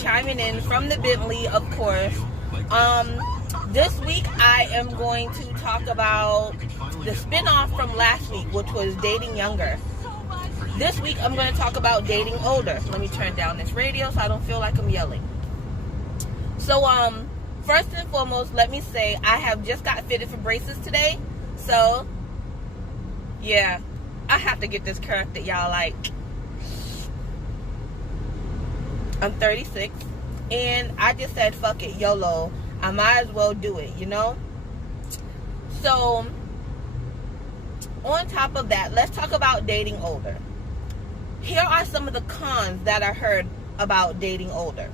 chiming in from the Bentley, of course. This week I am going to talk about the spinoff from last week, which was dating younger. This week I'm going to talk about dating older. Let me turn down this radio so I don't feel like I'm yelling. So, first and foremost, let me say I have just got fitted for braces today. So, yeah, I have to get this curve that y'all like. I'm 36, and I just said, fuck it, YOLO. I might as well do it, you know? So, on top of that, let's talk about dating older. Here are some of the cons that I heard about dating older.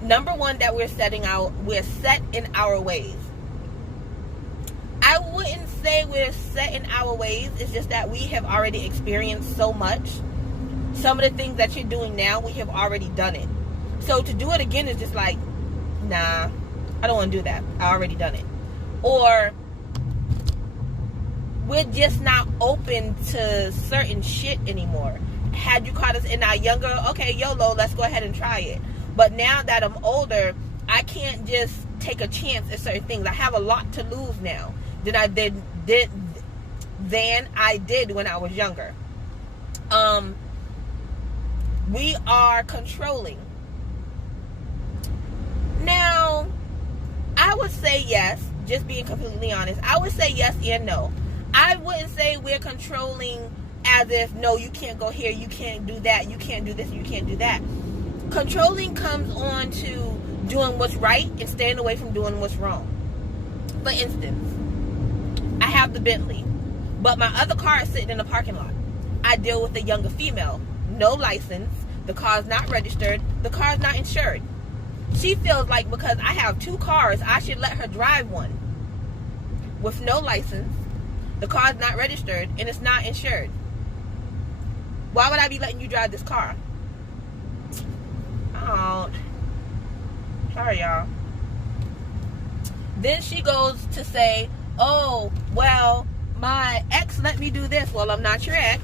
Number one, that we're set in our ways. I wouldn't say we're set in our ways. It's just that we have already experienced so much. Some of the things that you're doing now, we have already done it. So to do it again is just like, nah, I don't want to do that. I already done it. Or we're just not open to certain shit anymore. Had you caught us in our younger, okay, YOLO, let's go ahead and try it. But now that I'm older, I can't just take a chance at certain things. I have a lot to lose now than I did when I was younger. We are controlling. Now, I would say yes, just being completely honest. I would say yes and no. I wouldn't say we're controlling as if, no, you can't go here, you can't do that, you can't do this, you can't do that. Controlling comes on to doing what's right and staying away from doing what's wrong. For instance, I have the Bentley, but my other car is sitting in the parking lot. I deal with a younger female, no license, the car's not registered, the car's not insured. She feels like because I have two cars, I should let her drive one with no license, the car's not registered, and it's not insured. Why would I be letting you drive this car? Oh, sorry, y'all. Then she goes to say, oh, well, my ex let me do this. Well, I'm not your ex.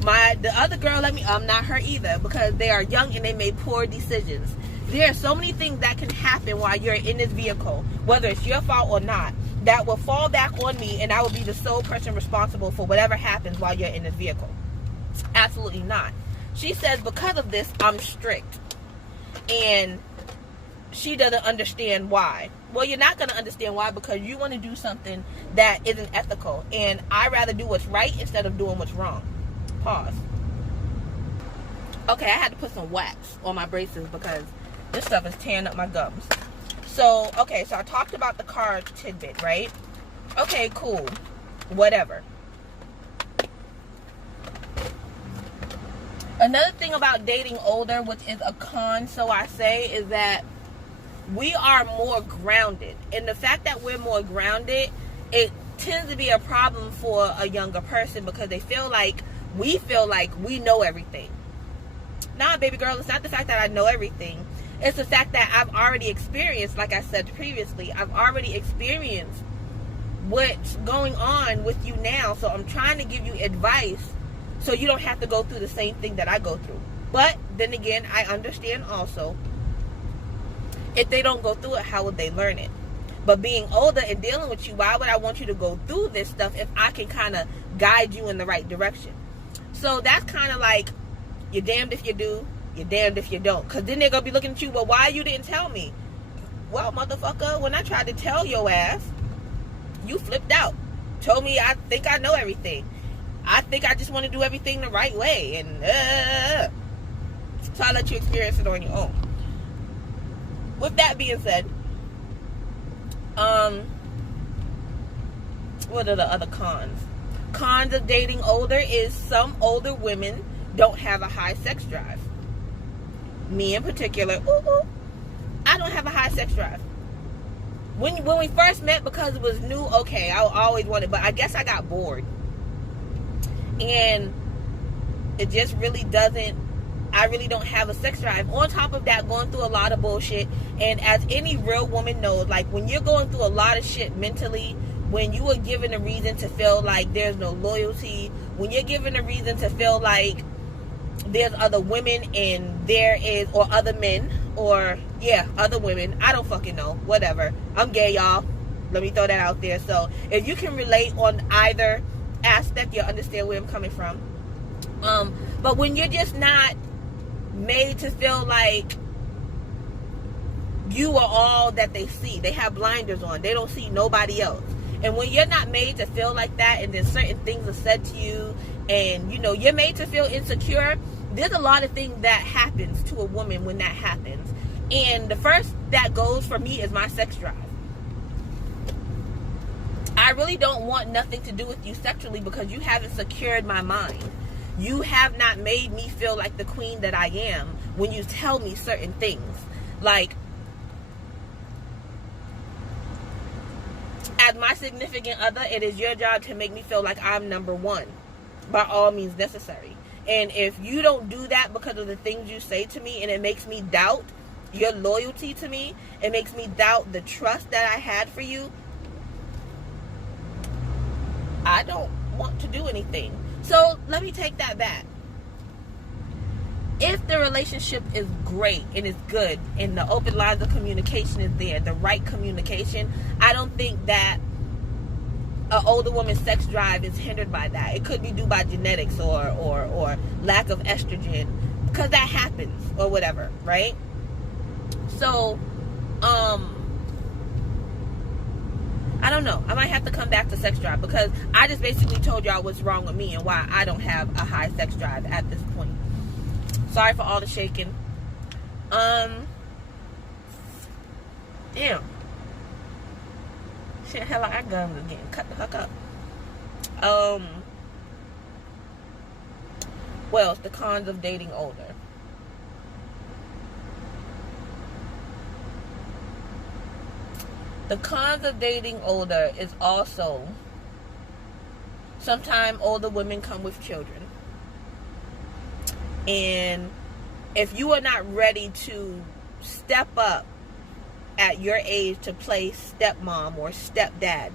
The other girl let me, I'm not her either, because they are young and they made poor decisions. There are so many things that can happen while you're in this vehicle, whether it's your fault or not, that will fall back on me, and I will be the sole person responsible for whatever happens while you're in this vehicle. Absolutely not. She says because of this, I'm strict. And she doesn't understand why. Well, you're not going to understand why, because you want to do something that isn't ethical. And I'd rather do what's right instead of doing what's wrong. Pause. Okay, I had to put some wax on my braces because this stuff is tearing up my gums. So, okay, so I talked about the car tidbit, right? Okay, cool. Whatever. Another thing about dating older, which is a con, so I say, is that we are more grounded. And the fact that we're more grounded, it tends to be a problem for a younger person because we feel like we know everything. Nah, baby girl, it's not the fact that I know everything. It's the fact that I've already experienced, like I said previously, I've already experienced what's going on with you now. So I'm trying to give you advice so you don't have to go through the same thing that I go through. But then again, I understand also, if they don't go through it, how would they learn it? But being older and dealing with you, why would I want you to go through this stuff if I can kind of guide you in the right direction? So that's kind of like, you're damned if you do, you're damned if you don't. Because then they're going to be looking at you, well, why you didn't tell me? Well, motherfucker, when I tried to tell your ass, you flipped out. Told me I think I know everything. I think I just want to do everything the right way. And so I let you experience it on your own. With that being said, what are the other cons? Cons of dating older is some older women don't have a high sex drive. Me in particular, I don't have a high sex drive. When we first met, because it was new, okay, I always wanted, but I guess I got bored. And it just really doesn't, I really don't have a sex drive. On top of that, going through a lot of bullshit. And as any real woman knows, like when you're going through a lot of shit mentally, when you are given a reason to feel like there's no loyalty, when you're given a reason to feel like there's other women and there is, or other men, or yeah, other women. I don't fucking know. Whatever. I'm gay, y'all. Let me throw that out there. So if you can relate on either aspect, you'll understand where I'm coming from. But when you're just not made to feel like you are all that they see, they have blinders on, they don't see nobody else. And when you're not made to feel like that, and then certain things are said to you, and you know you're made to feel insecure, there's a lot of things that happens to a woman when that happens. And the first that goes for me is my sex drive. I really don't want nothing to do with you sexually because you haven't secured my mind. You have not made me feel like the queen that I am when you tell me certain things. Like, as my significant other, it is your job to make me feel like I'm number one by all means necessary. And if you don't do that because of the things you say to me, and it makes me doubt your loyalty to me, it makes me doubt the trust that I had for you, I don't want to do anything. So let me take that back. If the relationship is great and is good and the open lines of communication is there, the right communication, I don't think that an older woman's sex drive is hindered by that. It could be due by genetics or lack of estrogen, because that happens or whatever, right? So, I don't know. I might have to come back to sex drive because I just basically told y'all what's wrong with me and why I don't have a high sex drive at this point. Sorry for all the shaking. Damn. Shit, hell, I gums again. Cut the fuck up. Well, it's the cons of dating older. The cons of dating older is also sometimes older women come with children. And if you are not ready to step up at your age to play stepmom or stepdad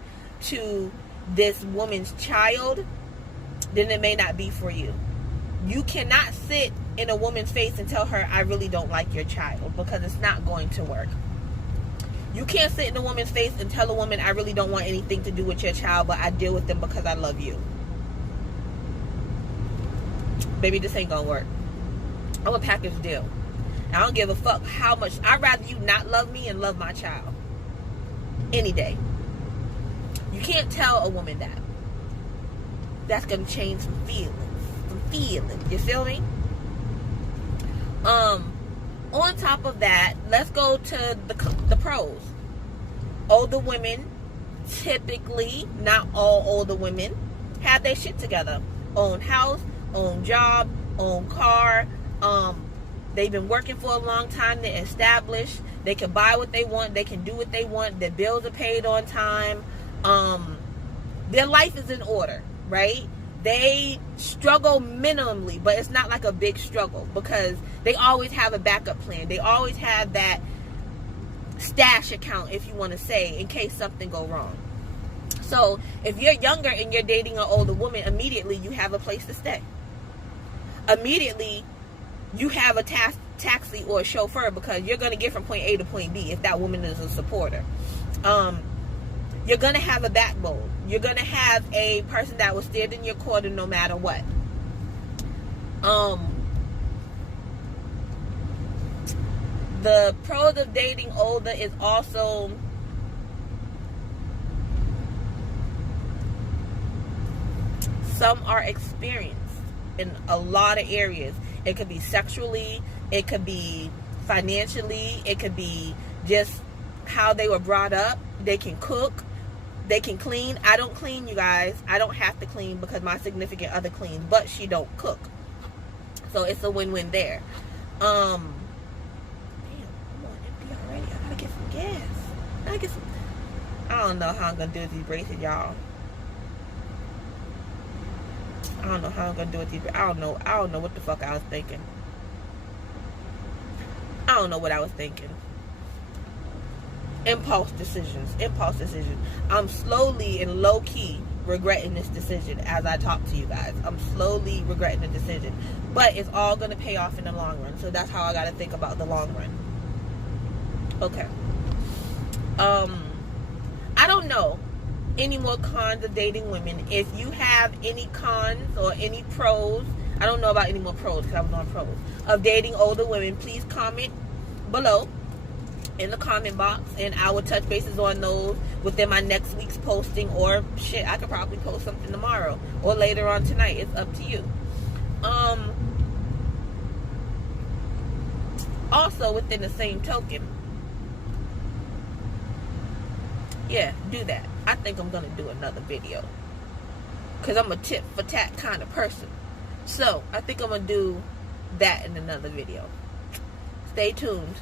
to this woman's child, then it may not be for you. You cannot sit in a woman's face and tell her, I really don't like your child, because it's not going to work. You can't sit in a woman's face and tell a woman, I really don't want anything to do with your child, but I deal with them because I love you. Baby, this ain't gonna work. I'm a package deal. I don't give a fuck how much. I'd rather you not love me and love my child. Any day. You can't tell a woman that. That's gonna change some feelings. Some feelings. You feel me? On top of that, let's go to the pros. Older women, typically, not all older women, have their shit together. Own house, own job, own car. They've been working for a long time. They're established. They can buy what they want. They can do what they want. Their bills are paid on time. Their life is in order, right? They struggle minimally, but it's not like a big struggle because they always have a backup plan. They always have that stash account, if you want to say, in case something go wrong. So if you're younger and you're dating an older woman, immediately you have a place to stay. Immediately you have a taxi or a chauffeur because you're going to get from point A to point B if that woman is a supporter. You're going to have a backbone. You're going to have a person that will stand in your corner no matter what. The pros of dating older is also some are experienced in a lot of areas. It could be sexually, it could be financially, it could be just how they were brought up. They can cook, they can clean. I don't clean, you guys. I don't have to clean because my significant other cleans, but she don't cook. So it's a win-win there. Damn, I'm on empty already. I gotta get some gas. I don't know how I'm gonna do with these braces, y'all. I don't know how I'm gonna do with these. I don't know what the fuck I was thinking. I don't know what I was thinking. impulse decisions. I'm slowly and low-key regretting this decision as I talk to you guys. I'm slowly regretting the decision, but it's all going to pay off in the long run. So that's how I got to think about the long run. Okay. I don't know any more cons of dating women. If you have any cons or any pros, I don't know about any more pros because I was on pros of dating older women, please comment below in the comment box, and I will touch bases on those within my next week's posting, or shit, I could probably post something tomorrow or later on tonight. It's up to you. Also, within the same token, yeah, do that. I think I'm gonna do another video because I'm a tit for tat kind of person. So I think I'm gonna do that in another video. Stay tuned.